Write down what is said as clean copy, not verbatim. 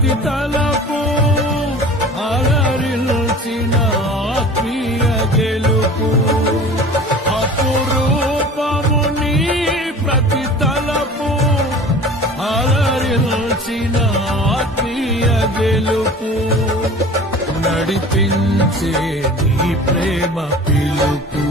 ప్రతి తలపు అలరించిన ఆత్మీయ గెలుపు అపురూపము నీ ప్రతి తలపు అలరించిన ఆత్మీయ గెలుపు నడిపించే నీ ప్రేమ పిలుపు